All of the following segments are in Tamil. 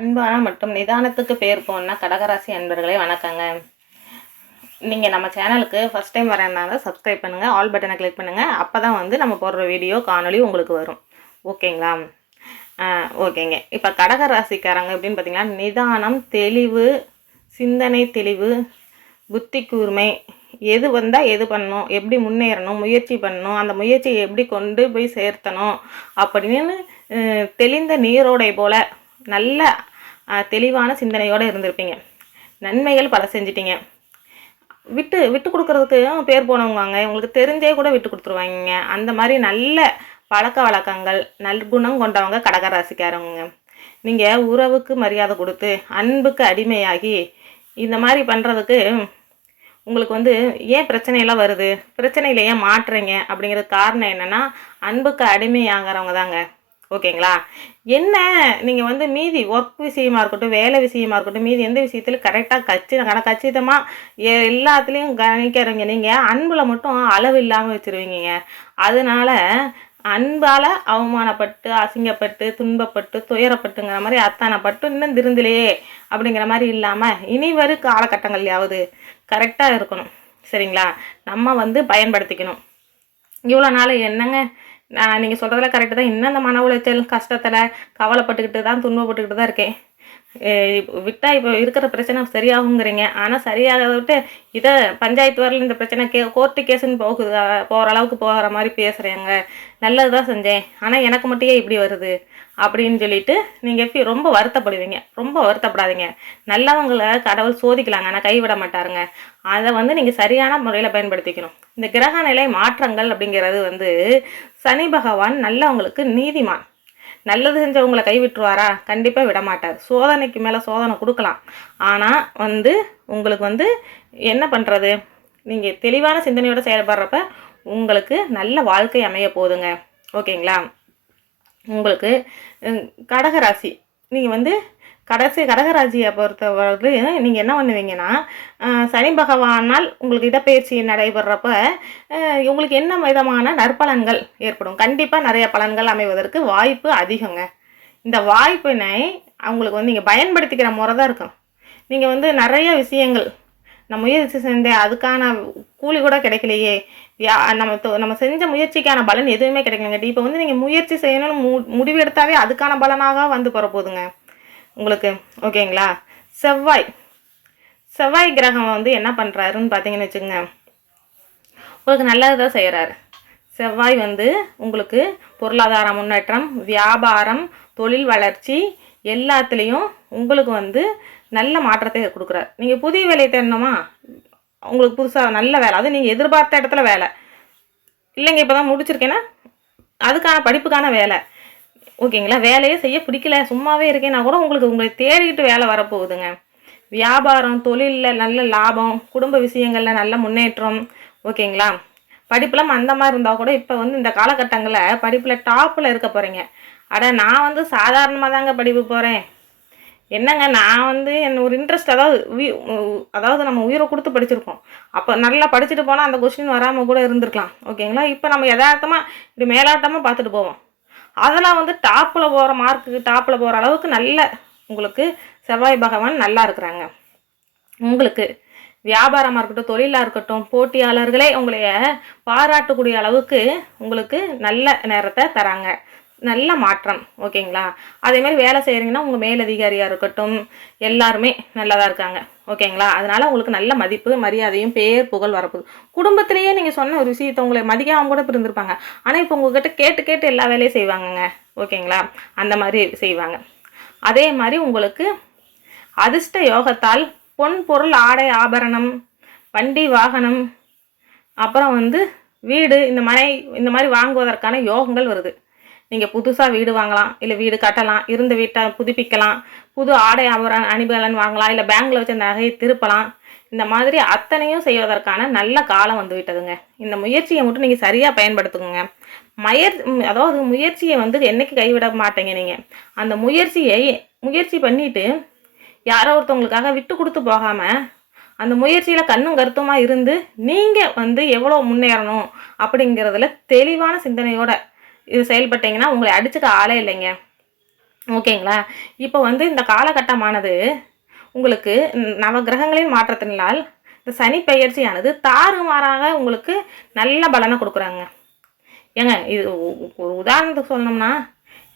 அன்பான மற்றும் நிதானத்துக்கு பேர் போன கடகராசி அன்பர்களே வணக்கங்க. நீங்கள் நம்ம சேனலுக்கு ஃபஸ்ட் டைம் வரனால சப்ஸ்கிரைப் பண்ணுங்கள், ஆல் பட்டனை கிளிக் பண்ணுங்கள். அப்போ தான் நம்ம போடுற வீடியோ காணொலி உங்களுக்கு வரும். ஓகேங்களா? ஓகேங்க. இப்போ கடகராசிக்காரங்க எப்படின்னு பார்த்தீங்கன்னா, நிதானம், தெளிவு, சிந்தனை தெளிவு, புத்தி கூர்மை, எது வந்தால் எது பண்ணணும், எப்படி முன்னேறணும், முயற்சி பண்ணணும், அந்த முயற்சியை எப்படி கொண்டு போய் சேர்த்தணும் அப்படின்னு தெளிந்த நீரோடை போல் நல்ல தெளிவான சிந்தனையோடு இருந்திருப்பீங்க. நன்மைகள் பல செஞ்சிட்டீங்க. விட்டு விட்டு கொடுக்குறதுக்கு பேர் போனவங்க உங்களுக்கு தெரிஞ்சே கூட விட்டு கொடுத்துருவாங்க. அந்த மாதிரி நல்ல பழக்க வழக்கங்கள் நல்குணம் கொண்டவங்க கடகராசிக்காரவங்க. நீங்கள் உறவுக்கு மரியாதை கொடுத்து அன்புக்கு அடிமையாகி இந்த மாதிரி பண்ணுறதுக்கு உங்களுக்கு ஏன் பிரச்சனையெல்லாம் வருது, பிரச்சனையில் ஏன் மாற்றுறீங்க அப்படிங்கிற காரணம் என்னென்னா, அன்புக்கு அடிமையாகிறவங்க தாங்க. ஓகேங்களா? என்ன நீங்கள் மீதி ஒர்க் விஷயமா இருக்கட்டும், வேலை விஷயமா இருக்கட்டும், மீதி எந்த விஷயத்துலையும் கரெக்டாக கச்சிதமாக எல்லாத்துலேயும் கவனிக்கிறவங்க. நீங்கள் அன்பில் மட்டும் அளவு இல்லாமல் வச்சுருவீங்க. அதனால் அன்பால் அவமானப்பட்டு, அசிங்கப்பட்டு, துன்பப்பட்டு, துயரப்பட்டுங்கிற மாதிரி அத்தானப்பட்டு இன்னும் திருந்தலையே அப்படிங்கிற மாதிரி இல்லாமல் இனி வரும் காலகட்டங்கள்லையாவது கரெக்டாக இருக்கணும். சரிங்களா? நம்ம பயன்படுத்திக்கணும். இவ்வளோ நாள் என்னங்க நீங்கள் சொல்கிறதெல்லாம் கரெக்டு தான். இன்னும் அந்த மன உளைச்சல் கஷ்டத்தில் கவலைப்பட்டுக்கிட்டு தான் துன்பப்பட்டுக்கிட்டு தான் இருக்கேன். விட்டால் இப்போ இருக்கிற பிரச்சனை சரியாகுங்கிறீங்க. ஆனால் சரியாகிறத விட்டு இதை பஞ்சாயத்து வரல இந்த பிரச்சனை கோர்ட்டு கேஸுன்னு போகிற அளவுக்கு போகிற மாதிரி பேசுகிறேங்க. நல்லது தான் செஞ்சேன், ஆனால் எனக்கு மட்டும் இப்படி வருது அப்படின்னு சொல்லிட்டு நீங்கள் ரொம்ப வருத்தப்படுவீங்க. ரொம்ப வருத்தப்படாதீங்க. நல்லவங்களை கடவுள் சோதிக்கலாங்க, ஆனால் கைவிட மாட்டாருங்க. அதை நீங்கள் சரியான முறையில் பயன்படுத்திக்கணும். இந்த கிரக நிலை மாற்றங்கள் அப்படிங்கிறது சனி பகவான் நல்லவங்களுக்கு நீதிமான். நல்லது செஞ்சவங்களை கைவிட்டுருவாரா? கண்டிப்பாக விட மாட்டார். சோதனைக்கு மேலே சோதனை கொடுக்கலாம். ஆனால் உங்களுக்கு என்ன பண்ணுறது, நீங்கள் தெளிவான சிந்தனையோடு செயல்படுறப்ப உங்களுக்கு நல்ல வாழ்க்கை அமைய போகுதுங்க. ஓகேங்களா? உங்களுக்கு கடகராசி நீங்கள் கடகராசியை பொறுத்தவரை நீங்கள் என்ன பண்ணுவீங்கன்னா, சனி பகவானால் உங்களுக்கு இடப்பெயர்ச்சி நடைபெறப்ப உங்களுக்கு என்ன விதமான நற்பலன்கள் ஏற்படும்? கண்டிப்பாக நிறைய பலன்கள் அமைவதற்கு வாய்ப்பு அதிகங்க. இந்த வாய்ப்பினை அவங்களுக்கு நீங்கள் பயன்படுத்திக்கிற முறை தான் இருக்கும். நீங்கள் நிறைய விஷயங்கள் நம்ம முயற்சி செஞ்சேன், அதுக்கான கூலி கூட கிடைக்கலையே, நம்ம செஞ்ச முயற்சிக்கான பலன் எதுவுமே கிடைக்கலங்க. இப்போ நீங்கள் முயற்சி செய்யணும்னு முடிவு எடுத்தாவே அதுக்கான பலனாக போகிற போதுங்க உங்களுக்கு. ஓகேங்களா? செவ்வாய் கிரகம் என்ன பண்ணுறாருன்னு பார்த்தீங்கன்னு வச்சுக்கோங்க, உங்களுக்கு நல்லது தான் செய்கிறாரு. செவ்வாய் உங்களுக்கு பொருளாதார முன்னேற்றம், வியாபாரம், தொழில் வளர்ச்சி எல்லாத்துலேயும் உங்களுக்கு நல்ல மாற்றத்தை கொடுக்குறாரு. நீங்கள் புதிய வேலையை தேடணுமா, உங்களுக்கு புதுசாக நல்ல வேலை, அது நீங்கள் எதிர்பார்த்த இடத்துல வேலை இல்லைங்க, இப்போ தான் முடிச்சிருக்கேன்னா அதுக்கான படிப்புக்கான வேலை. ஓகேங்களா? வேலையே செய்ய பிடிக்கல, சும்மாவே இருக்கேன்னா கூட உங்களை தேடிக்கிட்டு வேலை வரப்போகுதுங்க. வியாபாரம், தொழிலில் நல்ல லாபம், குடும்ப விஷயங்களில் நல்ல முன்னேற்றம். ஓகேங்களா? படிப்புலாம் அந்த மாதிரி இருந்தால் கூட இப்போ இந்த காலகட்டங்களில் படிப்பில் டாப்பில் இருக்க போகிறீங்க. நான் சாதாரணமாக தாங்க படிப்பு போகிறேன், என்னங்க நான் என்ன ஒரு இன்ட்ரெஸ்ட், அதாவது நம்ம உயிரை கொடுத்து படிச்சிருக்கோம். அப்போ நல்லா படிச்சுட்டு போனால் அந்த கொஸ்டின் வராமல் கூட இருந்திருக்கலாம். ஓகேங்களா? இப்போ நம்ம யதார்த்தமாக இப்படி மேலாட்டமாக பார்த்துட்டு போவோம். அதெல்லாம் டாப்பில் போகிற மார்க்குக்கு டாப்பில் போகிற அளவுக்கு நல்ல உங்களுக்கு செவ்வாய் பகவான் நல்லா இருக்கிறாங்க. உங்களுக்கு வியாபாரமாக இருக்கட்டும், தொழிலாக இருக்கட்டும், போட்டியாளர்களே உங்களைய பாராட்டக்கூடிய அளவுக்கு உங்களுக்கு நல்ல நேரத்தை தராங்க, நல்ல மாற்றம். ஓகேங்களா? அதேமாதிரி வேலை செய்கிறீங்கன்னா உங்கள் மேலதிகாரியாக இருக்கட்டும் எல்லாருமே நல்லதாக இருக்காங்க. ஓகேங்களா? அதனால் உங்களுக்கு நல்ல மதிப்பு, மரியாதையும், பேர், புகழ் வரப்போகுது. குடும்பத்திலேயே நீங்கள் சொன்ன ஒரு விஷயத்தை உங்களை மதிக்காமல் கூட இருந்திருப்பாங்க, ஆனால் இப்போ உங்கள்கிட்ட கேட்டு எல்லா வேலையும் செய்வாங்கங்க. ஓகேங்களா? அந்த மாதிரி செய்வாங்க. அதே மாதிரி உங்களுக்கு அதிர்ஷ்ட யோகத்தால் பொன் பொருள் ஆடை ஆபரணம், வண்டி வாகனம், அப்புறம் வீடு, இந்த மாதிரி வாங்குவதற்கான யோகங்கள் வருது. நீங்கள் புதுசாக வீடு வாங்கலாம், இல்லை வீடு கட்டலாம், இருந்த வீட்டை புதுப்பிக்கலாம், புது ஆடை அணிபலன் வாங்கலாம், இல்லை பேங்கில் வச்ச நகையை திருப்பலாம். இந்த மாதிரி அத்தனையும் செய்வதற்கான நல்ல காலம் விட்டதுங்க. இந்த முயற்சியை மட்டும் நீங்கள் சரியாக பயன்படுத்துங்க. அதாவது முயற்சியை என்றைக்கு கைவிட மாட்டேங்க. நீங்கள் அந்த முயற்சி பண்ணிவிட்டு யாரோ ஒருத்தவங்களுக்காக விட்டு கொடுத்து போகாமல் அந்த முயற்சியில் கண்ணும் கருத்துமாக இருந்து நீங்கள் எவ்வளோ முன்னேறணும் அப்படிங்கிறதுல தெளிவான சிந்தனையோட இது செயல்பட்டீங்கன்னா உங்களை அடிச்சுக்க ஆளே இல்லைங்க. ஓகேங்களா? இப்போ வந்து இந்த காலகட்டமானது உங்களுக்கு நவகிரகங்களின் மாற்றத்தினால் இந்த சனி பெயர்ச்சியானது தாறுமாறாக உங்களுக்கு நல்ல பலனை கொடுக்குறாங்க. ஏங்க இது ஒரு உதாரணத்துக்கு சொல்லணும்னா,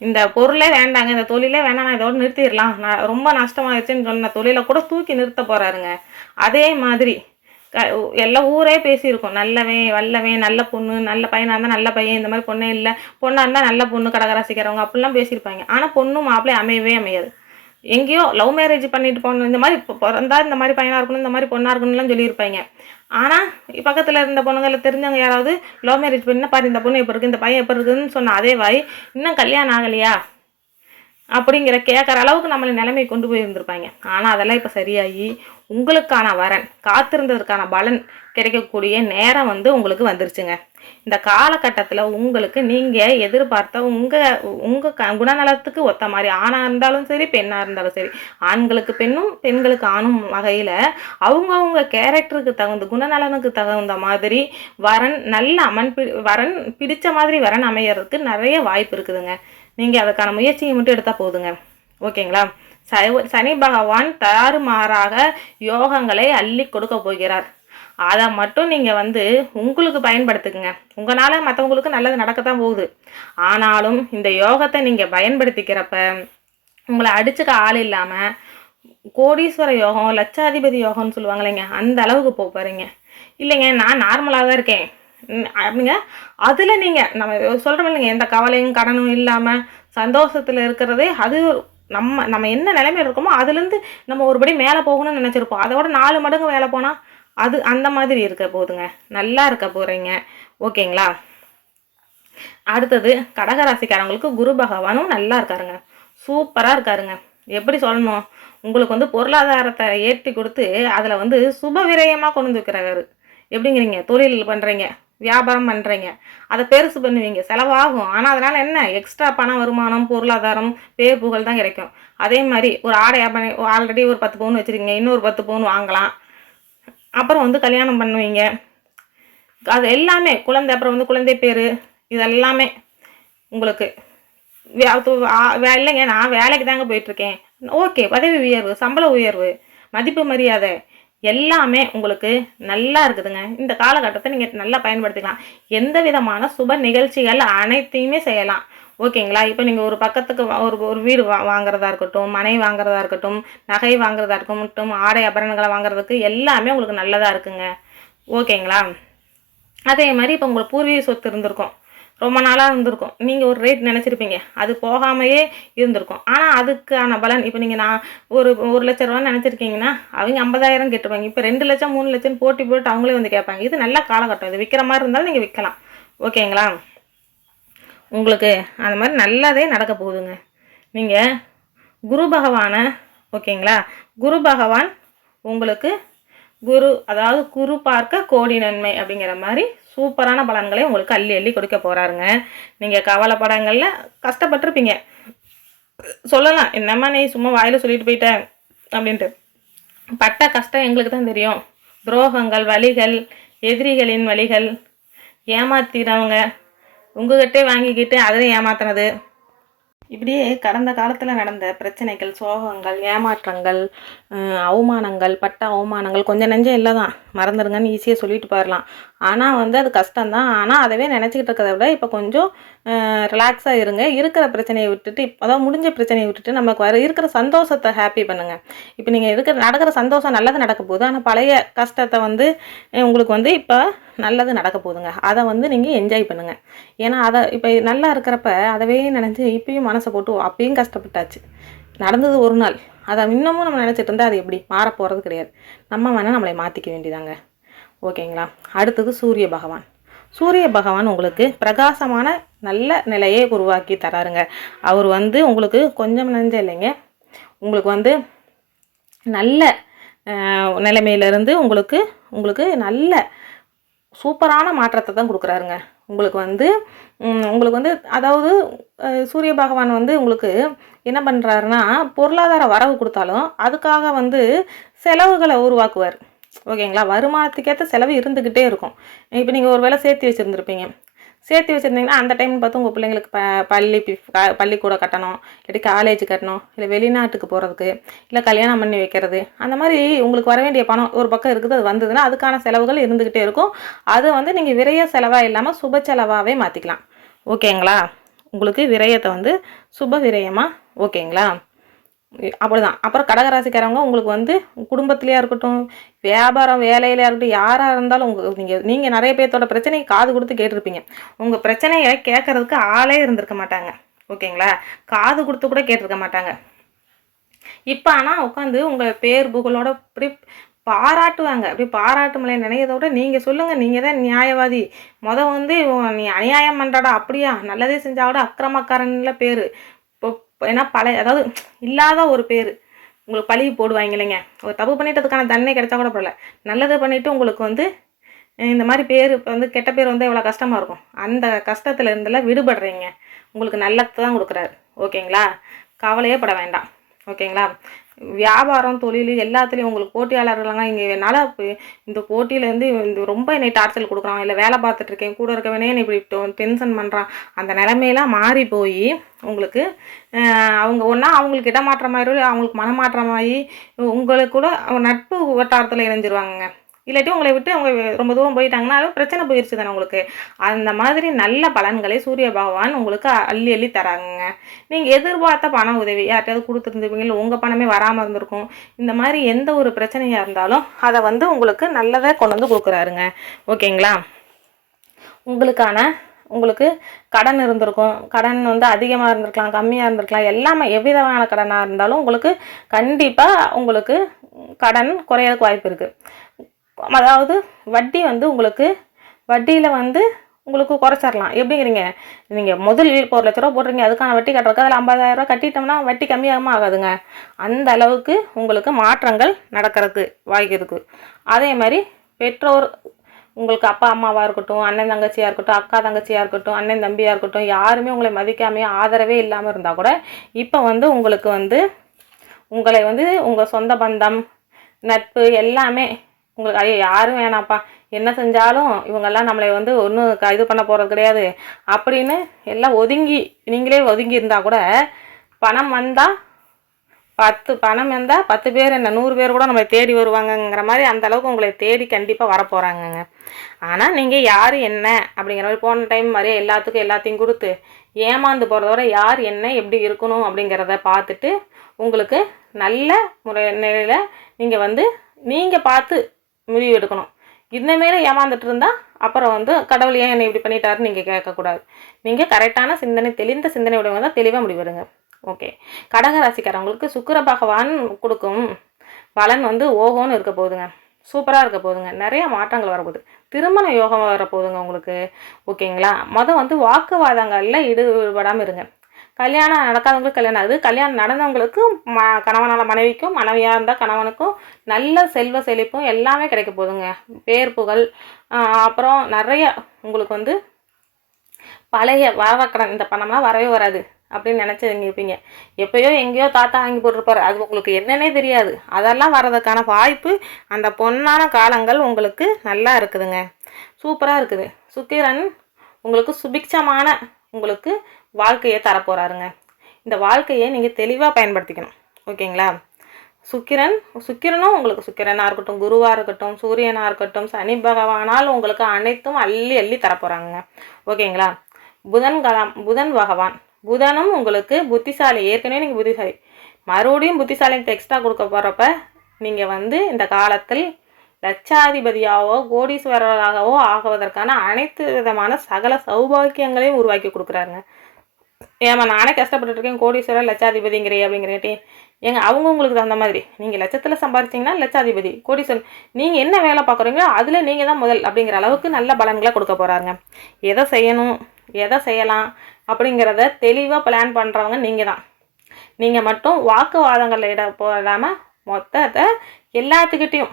இந்த பொருளே வேண்டாங்க, இந்த தொழிலே வேணாம், நான் இதோட நிறுத்திடலாம், நான் ரொம்ப நஷ்டமாயிடுச்சுன்னு சொன்ன தொழிலை கூட தூக்கி நிறுத்த போகிறாருங்க. அதே மாதிரி எல்லாம் ஊரே பேசியிருக்கோம், நல்லவன் வல்லவன் நல்ல பொண்ணு, நல்ல பையனாக இருந்தால் நல்ல பையன், இந்த மாதிரி பொண்ணே இல்லை, பொண்ணாக இருந்தால் நல்ல பொண்ணு கடகராசிக்கிறவங்க அப்படிலாம் பேசியிருப்பாங்க. ஆனால் பொண்ணும் மாப்பிள்ளை அமையவே அமையாது. எங்கேயோ லவ் மேரேஜ் பண்ணிட்டு போகணும், இந்த மாதிரி இப்போ பிறந்தா இந்த மாதிரி பையனாக இருக்கணும், இந்த மாதிரி பொண்ணாக இருக்கணும்லாம் சொல்லியிருப்பாங்க. ஆனால் பக்கத்தில் இருந்த பொண்ணுங்களை தெரிஞ்சவங்க யாராவது லவ் மேரேஜ் பண்ணி பாரு இந்த பொண்ணு எப்போ இருக்குது, இந்த பையன் எப்போ இருக்குதுன்னு சொன்ன அதே வாய் இன்னும் கல்யாணம் ஆகலையா அப்படிங்கிற கேட்குற அளவுக்கு நம்மளை நிலைமை கொண்டு போயிருந்திருப்பாங்க. ஆனால் அதெல்லாம் இப்போ சரியாகி உங்களுக்கான வரன், காத்திருந்ததற்கான பலன் கிடைக்கக்கூடிய நேரம் வந்து உங்களுக்கு வந்துருச்சுங்க. இந்த காலகட்டத்தில் உங்களுக்கு நீங்கள் எதிர்பார்த்த உங்கள் குணநலத்துக்கு ஒத்த மாதிரி ஆணாக இருந்தாலும் சரி, பெண்ணாக இருந்தாலும் சரி, ஆண்களுக்கு பெண்ணும் பெண்களுக்கு ஆணும் வகையில் அவங்கவுங்க கேரக்டருக்கு தகுந்த குணநலனுக்கு தகுந்த மாதிரி வரன் நல்ல வரன் பிடிச்ச மாதிரி வரன் அமையறதுக்கு நிறைய வாய்ப்பு இருக்குதுங்க. நீங்கள் அதுக்கான முயற்சியை மட்டும் எடுத்தால் போதுங்க. ஓகேங்களா? சனி பகவான் தாறுமாறாக யோகங்களை அள்ளி கொடுக்க போகிறார். அதை மட்டும் நீங்கள் வந்து உங்களுக்கு பயன்படுத்துக்குங்க. உங்களால் மற்றவங்களுக்கு நல்லது நடக்கத்தான் போகுது. ஆனாலும் இந்த யோகத்தை நீங்கள் பயன்படுத்திக்கிறப்ப உங்களை அடிச்சுக்க ஆள் இல்லாமல் கோடீஸ்வர யோகம், லட்சாதிபதி யோகம்னு சொல்லுவாங்க இல்லைங்க, அந்த அளவுக்கு போகிறீங்க. இல்லைங்க நான் நார்மலாக தான் இருக்கேன் அப்படிங்க, அதில் நீங்கள் நம்ம சொல்கிறோம் இல்லைங்க, எந்த கவலையும் கடனும் இல்லாமல் சந்தோஷத்தில் இருக்கிறதே அது நம்ம என்ன நிலைமையில் இருக்கோமோ அதுலேருந்து நம்ம ஒருபடி மேலே போகணும்னு நினச்சிருப்போம். அதோட 4 மடங்கு வேலை போனால் அது அந்த மாதிரி இருக்க போகுதுங்க. நல்லா இருக்க போகிறீங்க. ஓகேங்களா? அடுத்தது கடகராசிக்காரங்களுக்கு குரு பகவானும் நல்லா இருக்காருங்க, சூப்பராக இருக்காருங்க. எப்படி சொல்லணும், உங்களுக்கு வந்து பொருளாதாரத்தை ஏற்றி கொடுத்து அதில் வந்து சுப விரயமாக கொண்டு வந்து வைக்கிறாரு. எப்படிங்கிறீங்க, தொழில் பண்ணுறீங்க, வியாபாரம் பண்ணுறீங்க, அதை பெருசு பண்ணுவீங்க, செலவாகும். ஆனால் அதனால் என்ன, எக்ஸ்ட்ரா பண வருமானம், பொருளாதாரம், பேர் புகழ் தான் கிடைக்கும். அதே மாதிரி ஒரு ஆடை ஆல்ரெடி ஒரு 10 பவுன் வச்சுருக்கீங்க, இன்னொரு 10 பவுன் வாங்கலாம். அப்புறம் வந்து கல்யாணம் பண்ணுவீங்க. அது எல்லாமே குழந்தை, அப்புறம் வந்து குழந்தை பேர், இதெல்லாமே உங்களுக்கு இல்லைங்க நான் வேலைக்கு தாங்க போயிட்டுருக்கேன், ஓகே, பதவி உயர்வு, சம்பள உயர்வு, மதிப்பு மரியாதை எல்லாமே உங்களுக்கு நல்லா இருக்குதுங்க. இந்த காலகட்டத்தை நீங்கள் நல்லா பயன்படுத்திக்கலாம். எந்த விதமான சுப நிகழ்ச்சிகள் அனைத்தையுமே செய்யலாம். ஓகேங்களா? இப்போ நீங்கள் ஒரு பக்கத்துக்கு ஒரு வீடு வாங்குறதா இருக்கட்டும், மனை வாங்குறதா இருக்கட்டும், நகை வாங்குறதா இருக்கட்டும், ஆடை ஆபரணங்களை வாங்குறதுக்கு எல்லாமே உங்களுக்கு நல்லதாக இருக்குங்க. ஓகேங்களா? அதே மாதிரி இப்போ உங்களுக்கு பூர்வீக சொத்து இருந்திருக்கும், ரொம்ப நாளாக இருந்திருக்கும், நீங்கள் ஒரு ரேட் நினச்சிருப்பீங்க, அது போகாமையே இருந்திருக்கும். ஆனால் அதுக்கான பலன் இப்போ நீங்கள் நான் ஒரு 1,00,000 ரூபான்னு நினச்சிருக்கீங்கன்னா அவங்க 50,000 கேட்டுருப்பாங்க. இப்போ 2 லட்சம் 3 லட்சம் போட்டி போட்டு அவங்களே வந்து கேட்பாங்க. இது நல்ல காலகட்டம். இது விற்கிற மாதிரி இருந்தாலும் நீங்கள் விற்கலாம். ஓகேங்களா? உங்களுக்கு அந்த மாதிரி நல்லதே நடக்க போகுதுங்க. நீங்கள் குரு பகவானை, ஓகேங்களா, குரு பகவான் உங்களுக்கு அதாவது குரு பார்க்க கோடி நன்மை அப்படிங்கிற மாதிரி சூப்பரான பலன்களை உங்களுக்கு அள்ளி அள்ளி கொடுக்க போகிறாருங்க. நீங்கள் கவலைப்படங்களில் கஷ்டப்பட்டிருப்பீங்க, சொல்லலாம் என்னம்மா நீ சும்மா வாயில் சொல்லிட்டு போயிட்ட அப்படின்ட்டு. பட்ட கஷ்டம் எங்களுக்கு தான் தெரியும். துரோகங்கள், வலிகள், எதிரிகளின் வலிகள், ஏமாத்தினவங்க, உங்ககிட்டே வாங்கிக்கிட்டு அதில் ஏமாத்தினது, இப்படியே கடந்த காலத்தில் நடந்த பிரச்சனைகள், சோகங்கள், ஏமாற்றங்கள், அவமானங்கள், பட்ட அவமானங்கள் கொஞ்சம் நெஞ்சம் இல்லை தான், மறந்துடுங்கன்னு ஈஸியாக சொல்லிட்டு போயிடலாம். ஆனால் வந்து அது கஷ்டம்தான். ஆனால் அதவே நினச்சிக்கிட்டு இருக்கிறத விட இப்போ கொஞ்சம் ரிலாக்ஸாக இருங்க. இருக்கிற பிரச்சனையை விட்டுட்டு, அதாவது முடிஞ்ச பிரச்சனையை விட்டுட்டு நமக்கு இருக்கிற சந்தோஷத்தை ஹாப்பி பண்ணுங்கள். இப்போ நீங்கள் நடக்கிற சந்தோஷம் நல்லது நடக்க போகுது. ஆனால் பழைய கஷ்டத்தை வந்து உங்களுக்கு வந்து இப்போ நல்லது நடக்க போகுதுங்க. அதை வந்து நீங்கள் என்ஜாய் பண்ணுங்கள். ஏன்னா அதை இப்போ நல்லா இருக்கிறப்ப அதவே நினச்சி இப்பயும் மனசை போட்டு அப்பயும் கஷ்டப்பட்டாச்சு. நடந்தது ஒரு நாள், அதை இன்னமும் நம்ம நினச்சிட்டு இருந்தால் அது எப்படி மாற போகிறது கிடையாது. நம்ம வேணால் நம்மளை மாற்றிக்க வேண்டியதாங்க. ஓகேங்களா? அடுத்தது சூரிய பகவான். சூரிய பகவான் உங்களுக்கு பிரகாசமான நல்ல நிலையை உருவாக்கி தராருங்க. அவர் வந்து உங்களுக்கு கொஞ்சம் நெஞ்சம் இல்லைங்க, உங்களுக்கு வந்து நல்ல நிலைமையிலேருந்து உங்களுக்கு நல்ல சூப்பரான மாற்றத்தை தான் கொடுக்குறாருங்க. உங்களுக்கு வந்து அதாவது சூரிய பகவான் வந்து உங்களுக்கு என்ன பண்ணுறாருன்னா, பொருளாதார வரவு கொடுத்தாலும் அதுக்காக வந்து செலவுகளை உருவாக்குவார். ஓகேங்களா? வருமானத்துக்கேற்ற செலவு இருந்துக்கிட்டே இருக்கும். இப்போ நீங்கள் ஒரு வேளை சேர்த்து வச்சுருந்துருப்பீங்க, சேர்த்து வச்சுருந்தீங்கன்னா அந்த டைம்னு பார்த்து உங்கள் பிள்ளைங்களுக்கு பள்ளிக்கூடம் கட்டணும், இல்லாட்டி காலேஜ் கட்டணும், இல்லை வெளிநாட்டுக்கு போகிறதுக்கு, இல்லை கல்யாணம் பண்ணி வைக்கிறது, அந்த மாதிரி உங்களுக்கு வர வேண்டிய பணம் ஒரு பக்கம் இருக்குது. அது வந்ததுன்னா அதுக்கான செலவுகள் இருந்துக்கிட்டே இருக்கும். அதை வந்து நீங்கள் விரைய செலவாக இல்லாமல் சுப செலவாகவே மாற்றிக்கலாம். ஓகேங்களா? உங்களுக்கு விரயத்தை வந்து சுப விரயமாக. ஓகேங்களா? அப்படிதான். அப்புறம் கடகராசிக்காரவங்க உங்களுக்கு வந்து குடும்பத்திலையா இருக்கட்டும், வியாபாரம் வேலையிலையா இருக்கட்டும், யாராக இருந்தாலும் நீங்கள் நிறைய பேர்த்தோட பிரச்சனையை காது கொடுத்து கேட்டிருப்பீங்க. உங்கள் பிரச்சனையை கேட்கறதுக்கு ஆளே இருந்திருக்க மாட்டாங்க. ஓகேங்களா? காது கொடுத்து கூட கேட்டிருக்க மாட்டாங்க. இப்போ ஆனால் உட்காந்து உங்கள் பேர் புகழோட இப்படி பாராட்டுவாங்க. அப்படி பாராட்டு மலை நினைக்கிறத விட நீங்கள் சொல்லுங்கள், நீங்கள் தான் நியாயவாதி. வந்து நீ அநியாயம் பண்ணுறாடா, அப்படியா நல்லதே செஞ்சா கூட அக்கிரமக்காரன்ல பேர். இப்போ ஏன்னா அதாவது இல்லாத ஒரு பேர் உங்களுக்கு பழி போடுவாங்க இல்லைங்க. ஒரு தப்பு பண்ணிட்டதுக்கான தண்டனை கிடைச்சா கூட பரவாயில்ல, நல்லது பண்ணிவிட்டு உங்களுக்கு வந்து இந்த மாதிரி பேர் வந்து கெட்ட பேர் வந்து எவ்வளோ கஷ்டமாக இருக்கும். அந்த கஷ்டத்தில் இருந்தெல்லாம் விடுபடுறீங்க. உங்களுக்கு நல்லது தான் கொடுக்குறாரு. ஓகேங்களா? கவலையே பட வேண்டாம். ஓகேங்களா? வியாபாரம் தொழில் எல்லாத்துலேயும் உங்களுக்கு போட்டியாளர்களாங்க. இங்கே என்னால் இந்த போட்டியிலேருந்து இந்த ரொம்ப என்னை டார்ச்சல் கொடுக்குறான், இல்லை வேலை பார்த்துட்ருக்கேன், கூட இருக்கவனே என்னை இப்படி டென்ஷன் பண்ணுறான், அந்த நிலைமையெல்லாம் மாறி போய் உங்களுக்கு அவங்க ஒன்றா அவங்களுக்கு இடமாற்றமாயிரும், அவங்களுக்கு மனமாற்றமாகி உங்களுக்கு கூட நட்பு வட்டாரத்தில் இணைஞ்சிருவாங்க. இல்லாட்டி உங்களை விட்டு அவங்க ரொம்ப தூரம் போயிட்டாங்கன்னா பிரச்சனை போயிடுச்சு தானே உங்களுக்கு. அந்த மாதிரி நல்ல பலன்களை சூரிய பகவான் உங்களுக்கு அள்ளி அள்ளி தராங்க. நீங்கள் எதிர்பார்த்த பண உதவி யார்கிட்டயாவது கொடுத்துருந்துருப்பீங்க, இல்லை உங்கள் பணமே வராமல் இருந்திருக்கும். இந்த மாதிரி எந்த ஒரு பிரச்சனையாக இருந்தாலும் அதை வந்து உங்களுக்கு நல்லதை கொண்டு வந்து கொடுக்குறாருங்க. ஓகேங்களா? உங்களுக்கு கடன் இருந்திருக்கும். கடன் வந்து அதிகமாக இருந்திருக்கலாம், கம்மியாக இருந்திருக்கலாம். எல்லாமே எவ்விதமான கடனாக இருந்தாலும் உங்களுக்கு கண்டிப்பாக உங்களுக்கு கடன் குறையறதுக்கு வாய்ப்பு இருக்குது. அதாவது வட்டி வந்து உங்களுக்கு வட்டியில் வந்து உங்களுக்கு குறைச்சிடலாம். எப்படிங்கிறீங்க, நீங்கள் முதலில் இப்போ 1,00,000 ரூபா போடுறீங்க, அதுக்கான வட்டி கட்டுறதுக்கு அதில் 50,000 கட்டிட்டோம்னா வட்டி கம்மியாகாமல் ஆகாதுங்க. அந்த அளவுக்கு உங்களுக்கு மாற்றங்கள் நடக்கிறதுக்கு வாய்க்கு. அதே மாதிரி பெற்றோர் உங்களுக்கு அப்பா அம்மாவாக இருக்கட்டும், அண்ணன் தங்கச்சியாக இருக்கட்டும், அக்கா தங்கச்சியாக இருக்கட்டும், அண்ணன் தம்பியாக இருக்கட்டும், யாருமே உங்களை மதிக்காமையே ஆதரவே இல்லாமல் இருந்தால் கூட இப்போ வந்து உங்களுக்கு வந்து உங்களை வந்து உங்கள் சொந்த பந்தம் நட்பு எல்லாமே உங்களுக்கு ஐயோ யாரும் வேணாப்பா, என்ன செஞ்சாலும் இவங்கெல்லாம் நம்மளை வந்து ஒன்றும் இது பண்ண போகிறது கிடையாது அப்படின்னு எல்லாம் நீங்களே ஒதுங்கி இருந்தால் கூட பணம் வந்தால் 10 பேர் என்ன 100 பேர் கூட நம்மளை தேடி வருவாங்கங்கிற மாதிரி அந்த அளவுக்கு உங்களை தேடி கண்டிப்பாக வரப்போகிறாங்கங்க. ஆனால் நீங்கள் யார் என்ன அப்படிங்கிற மாதிரி போன டைம் மாதிரியே எல்லாத்தையும் கொடுத்து ஏமாந்து போகிறதோட யார் என்ன எப்படி இருக்கணும் அப்படிங்கிறத பார்த்துட்டு உங்களுக்கு நல்ல நிலையில் நீங்கள் பார்த்து முடிவு எடுக்கணும். இந்தமாரி ஏமாந்துட்டு இருந்தால் அப்புறம் வந்து கடவுள் ஏன் என்னை இப்படி பண்ணிட்டாருன்னு நீங்கள் கேட்கக்கூடாது. நீங்கள் கரெக்டான சிந்தனை தெளிந்த சிந்தனை உடையவங்க தான் தெளிவாக முடிவெடுங்க. ஓகே. கடகராசிக்காரவங்களுக்கு சுக்கிர பகவான் கொடுக்கும் பலன் வந்து ஓகோன்னு இருக்க போகுதுங்க. சூப்பராக இருக்க போகுதுங்க. நிறைய மாற்றங்கள் வரப்போகுது. திருமண யோகம் வரப்போகுதுங்க உங்களுக்கு. ஓகேங்களா? வந்து வாக்குவாதங்களில் ஈடுபடாமல் இருங்க. கல்யாணம் நடக்காதவங்களுக்கு கல்யாணம் ஆகுது. கல்யாணம் நடந்தவங்களுக்கு கணவனால் மனைவிக்கும், மனைவியாக இருந்தால் கணவனுக்கும் நல்ல செல்வ செழிப்பும் எல்லாமே கிடைக்க போகுதுங்க. பேர் புகழ், அப்புறம் நிறைய உங்களுக்கு வந்து பழைய வரக்கடன், இந்த பணம்லாம் வரவே வராது அப்படின்னு நினச்சிங்க இருப்பீங்க. எப்போயோ எங்கேயோ தாத்தா வாங்கி போட்டிருப்பாரு, அது உங்களுக்கு என்னன்னே தெரியாது. அதெல்லாம் வர்றதுக்கான வாய்ப்பு அந்த பொன்னான காலங்கள் உங்களுக்கு நல்லா இருக்குதுங்க. சூப்பராக இருக்குது. சுக்கிரன் உங்களுக்கு சுபிக்ஷமான உங்களுக்கு வாழ்க்கையை தரப்போகிறாருங்க. இந்த வாழ்க்கையை நீங்கள் தெளிவாக பயன்படுத்திக்கணும். ஓகேங்களா? சுக்கிரனும் உங்களுக்கு சுக்கிரனாக இருக்கட்டும், குருவாக இருக்கட்டும், சூரியனாக இருக்கட்டும், சனி பகவானால் உங்களுக்கு அனைத்தும் அள்ளி அள்ளி தரப்போகிறாங்க. ஓகேங்களா? புதன் பகவான் புதனும் உங்களுக்கு புத்திசாலி. ஏற்கனவே நீங்கள் புத்திசாலி, மறுபடியும் புத்திசாலிக்கு எக்ஸ்ட்ரா கொடுக்க போகிறப்ப நீங்கள் இந்த காலத்தில் லட்சாதிபதியாகவோ கோடீஸ்வரராகவோ ஆகுவதற்கான அனைத்து விதமான சகல சௌபாக்கியங்களையும் உருவாக்கி கொடுக்குறாருங்க. ஏமா நானே கஷ்டப்பட்டு இருக்கேன், கோடீஸ்வரர் லட்சாதிபதிங்கிறே அப்படிங்கிறேட்டி அவங்க உங்களுக்கு தகுந்த மாதிரி நீங்கள் லட்சத்தில் சம்பாதிச்சிங்கன்னா லட்சாதிபதி, கோடீஸ்வரன். நீங்கள் என்ன வேலை பார்க்குறீங்களோ அதில் நீங்கள் தான் முதல் அப்படிங்கிற அளவுக்கு நல்ல பலன்களை கொடுக்க போகிறாருங்க. எதை செய்யணும் எதை செய்யலாம் அப்படிங்கிறத தெளிவாக பிளான் பண்ணுறவங்க நீங்கள் தான். நீங்கள் மட்டும் வாக்குவாதங்களில் போடாமல் மொத்தத்தை எல்லாத்துக்கிட்டையும்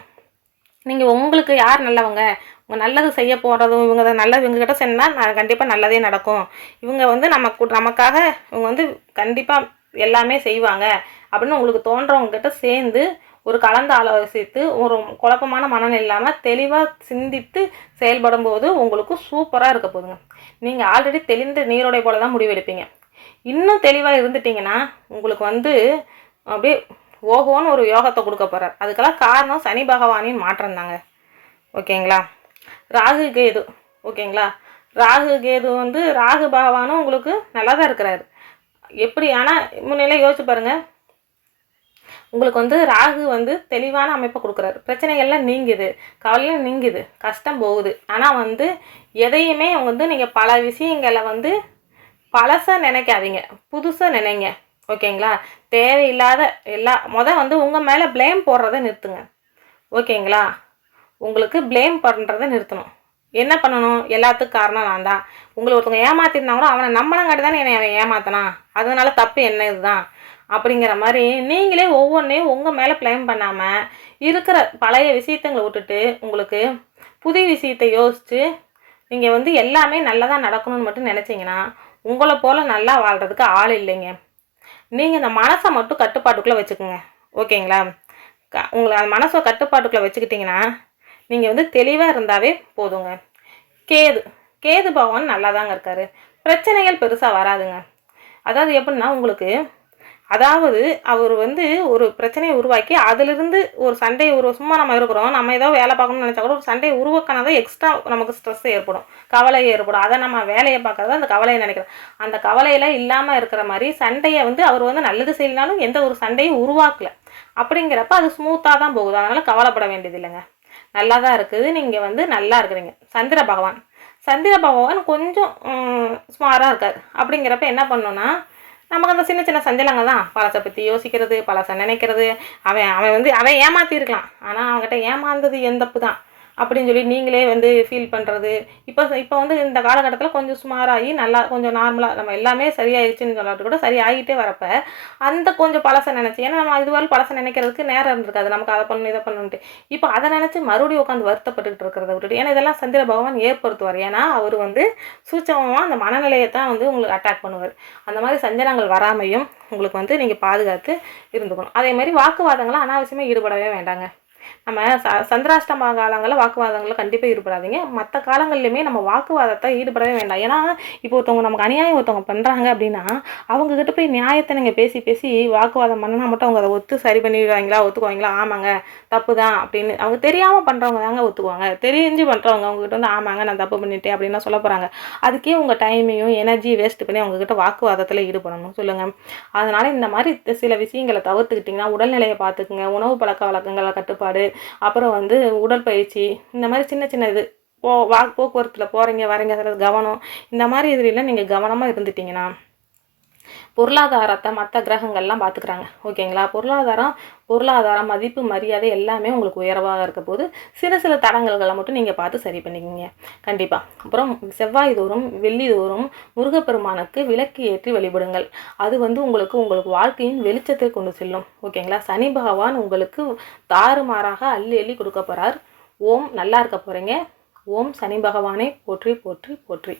நீங்கள் உங்களுக்கு யார் நல்லவங்க, உங்கள் நல்லது செய்ய போகிறதும் இவங்க நல்லது இவங்ககிட்ட சொன்னால் நான் கண்டிப்பாக நல்லதே நடக்கும், இவங்க நமக்காக இவங்க கண்டிப்பாக எல்லாமே செய்வாங்க அப்படின்னு உங்களுக்கு தோன்றவங்ககிட்ட சேர்ந்து ஒரு கலந்து ஆலோசித்து ஒரு குழப்பமான மனநிலை இல்லாமல் தெளிவாக சிந்தித்து செயல்படும்போது உங்களுக்கு சூப்பராக இருக்க போதுங்க. நீங்கள் ஆல்ரெடி தெளிந்த நீரோடை போல தான் முடிவெடுப்பீங்க. இன்னும் தெளிவாக இருந்துட்டிங்கன்னா உங்களுக்கு வந்து அப்படியே ஓஹோன்னு ஒரு யோகத்தை கொடுக்க போகிறார். அதுக்கெல்லாம் காரணம் சனி பகவானின் மாற்றம் தாங்க. ஓகேங்களா? ராகு கேது. ஓகேங்களா? ராகு கேது வந்து ராகு பகவானும் உங்களுக்கு நல்லா தான் இருக்கிறாரு. எப்படி ஆனால் முன்னிலை யோசிச்சு பாருங்கள். உங்களுக்கு வந்து ராகு வந்து தெளிவான அமைப்பை கொடுக்குறாரு. பிரச்சனைகள்லாம் நீங்குது, கவலையும் நீங்குது, கஷ்டம் போகுது. ஆனால் வந்து எதையுமே வந்து நீங்கள் பல விஷயங்களை வந்து பழசாக நினைக்காதீங்க, புதுசாக நினைங்க. ஓகேங்களா? தேவையில்லாத வந்து உங்கள் மேலே ப்ளேம் போடுறத நிறுத்துங்க. ஓகேங்களா? உங்களுக்கு ப்ளேம் பண்ணுறதை நிறுத்தணும். என்ன பண்ணணும்? எல்லாத்துக்கும் காரணம் நான் தான். உங்களை ஒருத்தவங்க ஏமாத்திருந்தா கூட அவனை நம்பினங்காட்டி தானே என்னை அவன் ஏமாத்தினான், அதனால தப்பு என்ன இதுதான் அப்படிங்கிற மாதிரி நீங்களே ஒவ்வொன்றையும் உங்கள் மேலே ப்ளேம் பண்ணாமல் இருக்கிற பழைய விஷயத்தங்களை விட்டுட்டு உங்களுக்கு புதிய விஷயத்தை யோசித்து நீங்கள் வந்து எல்லாமே நல்லதாக நடக்கணும்னு மட்டும் நினச்சிங்கன்னா உங்களை போல் நல்லா வாழ்கிறதுக்கு ஆள் இல்லைங்க. நீங்கள் இந்த மனசை மட்டும் கட்டுப்பாட்டுக்குள்ளே வச்சுக்கோங்க. ஓகேங்களா? உங்களை அந்த மனசை கட்டுப்பாட்டுக்குள்ளே வச்சுக்கிட்டிங்கன்னா நீங்கள் வந்து தெளிவாக இருந்தாவே போதுங்க. கேது பகவான் நல்லா தாங்க இருக்கார். பிரச்சனைகள் பெருசாக வராதுங்க. அதாவது எப்படின்னா உங்களுக்கு அவர் வந்து ஒரு பிரச்சனையை உருவாக்கி அதிலிருந்து ஒரு சண்டையை சும்மா நம்ம இருக்கிறோம், நம்ம ஏதோ வேலை பார்க்கணும்னு நினச்சா கூட ஒரு சண்டையை உருவாக்கினாதான் எக்ஸ்ட்ரா நமக்கு ஸ்ட்ரெஸ் ஏற்படும், கவலை ஏற்படும். அதை நம்ம வேலையை பார்க்கறத அந்த கவலையை நினைக்கிறோம். அந்த கவலையில் இல்லாமல் இருக்கிற மாதிரி சண்டையை வந்து அவர் வந்து நல்லது செய்யலாலும் எந்த ஒரு சண்டையும் உருவாக்கலை. அப்படிங்கிறப்ப அது ஸ்மூத்தாக தான் போகுது. அதனால் கவலைப்பட வேண்டியது இல்லைங்க. நல்லா தான் இருக்குது. நீங்கள் வந்து நல்லா இருக்கிறீங்க. சந்திர பகவான் கொஞ்சம் சுமாராக இருக்கார். அப்படிங்கிறப்ப என்ன பண்ணணும்னா நமக்கு அந்த சின்ன சின்ன சஞ்சலங்கள் தான். பழசை பற்றி யோசிக்கிறது, பழசை நினைக்கிறது. அவன் ஏமாற்றிருக்கலாம், ஆனால் அவங்ககிட்ட ஏமாந்தது என் தப்பு தான் அப்படின்னு சொல்லி நீங்களே வந்து ஃபீல் பண்ணுறது. இப்போ வந்து இந்த காலகட்டத்தில் கொஞ்சம் சுமாராகி நல்லா கொஞ்சம் நார்மலாக நம்ம எல்லாமே சரியாயிடுச்சுன்னு சொல்லிட்டு கூட சரியாகிட்டே வரப்போ அந்த கொஞ்சம் பழசை நினச்சி, ஏன்னா நம்ம இதுவரை பழசை நினைக்கிறதுக்கு நேரம் இருந்திருக்காது, நமக்கு அதை பண்ணணும் இதை பண்ணணுன்ட்டு. இப்போ அதை நினச்சி மறுபடியும் உட்காந்து வருத்தப்பட்டுக்கிட்டு இருக்கிறத விட்டுட்டு, ஏன்னா இதெல்லாம் சந்திர பகவான் ஏற்படுத்துவார். ஏன்னா அவர் வந்து சூட்சமமாக அந்த மனநிலையை தான் வந்து உங்களுக்கு அட்டாக் பண்ணுவார். அந்த மாதிரி சஞ்சலங்கள் வராமையும் உங்களுக்கு வந்து நீங்கள் பாதுகாத்து இருந்துக்கணும். அதே மாதிரி வாக்குவாதங்களை அனாவசியமாக ஈடுபடவே வேண்டாங்க. நம்ம சந்திராஷ்டம காலங்களில் வாக்குவாதங்களில் கண்டிப்பாக ஈடுபடாதீங்க. மற்ற காலங்கள்லையுமே நம்ம வாக்குவாதத்தை ஈடுபடவே வேண்டாம். ஏன்னா இப்போ ஒருத்தவங்க நமக்கு அநியாயம் ஒருத்தவங்க பண்ணுறாங்க அப்படின்னா அவங்கக்கிட்ட போய் நியாயத்தை நீங்கள் பேசி வாக்குவாதம் பண்ணால் மட்டும் அவங்க அதை சரி பண்ணிடுவாங்களா, ஒத்துக்குவாங்களா? ஆமாங்க தப்பு தான் அப்படின்னு. அவங்க தெரியாமல் பண்ணுறவங்க தாங்க ஒத்துக்குவாங்க. தெரிஞ்சு பண்ணுறவங்க அவங்ககிட்ட வந்து ஆமாங்க நான் தப்பு பண்ணிட்டேன் அப்படின்னா சொல்ல போகிறாங்க. அதுக்கே உங்கள் டைமையும் எனர்ஜி வேஸ்ட் பண்ணி அவங்கக்கிட்ட வாக்குவாதத்தில் ஈடுபடணும் சொல்லுங்கள். அதனால் இந்த மாதிரி சில விஷயங்களை தவிர்த்துக்கிட்டிங்கன்னா உடல்நிலையை பார்த்துக்குங்க. உணவு பழக்க வழக்கங்களை கட்டுப்பாடு, அப்புறம் வந்து உடற்பயிற்சி, இந்த மாதிரி சின்ன சின்ன இது போக்குவரத்தில் போகிறீங்க வரீங்க கவனம், இந்த மாதிரி இதுலாம் நீங்கள் கவனமாக இருந்துட்டிங்கன்னா பொருளாதாரத்தை மற்ற கிரகங்கள்லாம் பார்த்துக்குறாங்க. ஓகேங்களா? பொருளாதாரம் மதிப்பு மரியாதை எல்லாமே உங்களுக்கு உயர்வாக இருக்க போது சில தடங்கல்களை மட்டும் நீங்கள் பார்த்து சரி பண்ணிக்கிங்க கண்டிப்பாக. அப்புறம் செவ்வாய் தோறும் வெள்ளி தோறும் முருகப்பெருமானுக்கு விளக்கு ஏற்றி வழிபடுங்கள். அது வந்து உங்களுக்கு வாழ்க்கையின் வெளிச்சத்தை கொண்டு செல்லும். ஓகேங்களா? சனி பகவான் உங்களுக்கு தாறுமாறாக அள்ளி கொடுக்க போகிறார். ஓம் நல்லா இருக்க போகிறீங்க. ஓம் சனி பகவானை போற்றி போற்றி போற்றி.